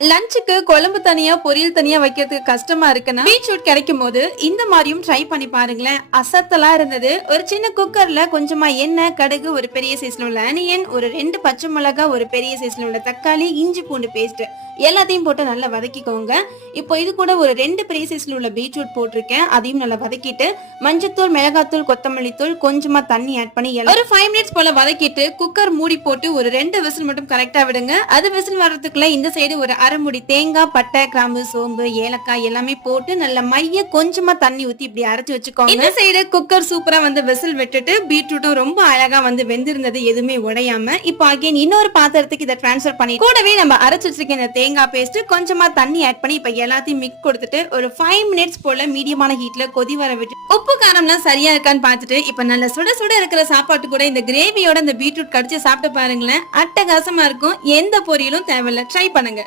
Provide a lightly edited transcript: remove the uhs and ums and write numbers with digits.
லஞ்சுக்கு குழம்பு தனியா பொரியல் தனியா வைக்கிறதுக்கு கஷ்டமா இருக்குன்னா பீட்ரூட் கிடைக்கும் போது இந்த மாதிரியும் ட்ரை பண்ணி பாருங்களேன். அசத்தலா இருந்தது. ஒரு சின்ன குக்கர்ல கொஞ்சமா எண்ணெய், கடுகு, ஒரு பெரிய சைஸ்ல உள்ள அனியன், ஒரு 2 பச்சை மிளகாய், ஒரு பெரிய சைஸ்ல உள்ள தக்காளி, இஞ்சி பூண்டு பேஸ்ட் எல்லாத்தையும் போட்டு நல்லா வதக்கிக்கோங்க. இப்போ இது கூட ஒரு 2 பெரிய சைஸ்ல உள்ள பீட்ரூட் போட்டிருக்கேன். அதையும் நல்லா வதக்கிட்டு மஞ்சத்தூள், மிளகாத்தூள், கொத்தமல்லி தூள், கொஞ்சமா தண்ணி ஆட் பண்ணி ஒரு 5 மினிட்ஸ் போல வதக்கிட்டு குக்கர் மூடி போட்டு ஒரு 2 விசில் மட்டும் கரெக்டா விடுங்க. அது விசில் வர்றதுக்குள்ள இந்த சைடு ஒரு அரை முடி தேங்காய், பட்டை, கிராம்பு, சோம்பு, ஏலக்காய் எல்லாமே போட்டு நல்ல மைய கொஞ்சமா தண்ணி ஊத்தி இப்படி அரைச்சு வச்சுக்கோங்க. இந்த சைடு குக்கர் சூப்பரா வந்து விசில் விட்டுட்டு பீட்ரூட்டும் ரொம்ப அழகா வந்து வெந்திருந்தது, எதுவுமே உடையாம. இப்போ அகைன் இன்னொரு பாத்திரத்துக்கு இதை டிரான்ஸ்ஃபர் பண்ணி கூடவே நம்ம அரைச்சு வச்சிருக்க இந்த தேங்காய் பேஸ்ட் கொஞ்சமா தண்ணி ஆட் பண்ணி இப்ப எல்லாத்தையும் மிக்ஸ் கொடுத்துட்டு ஒரு 5 மினிட்ஸ் போல மீடியமான ஹீட்ல கொதி வர விட்டு உப்பு காரம்லாம் சரியா இருக்கான்னு பார்த்துட்டு இப்ப நல்ல சுட சுட இருக்கிற சாப்பாட்டு கூட இந்த கிரேவியோட இந்த பீட்ரூட் கடிச்சு சாப்பிட்டு பாருங்களேன். அட்டகாசமா இருக்கும். எந்த பொரியலும் தேவையில்ல. ட்ரை பண்ணுங்க.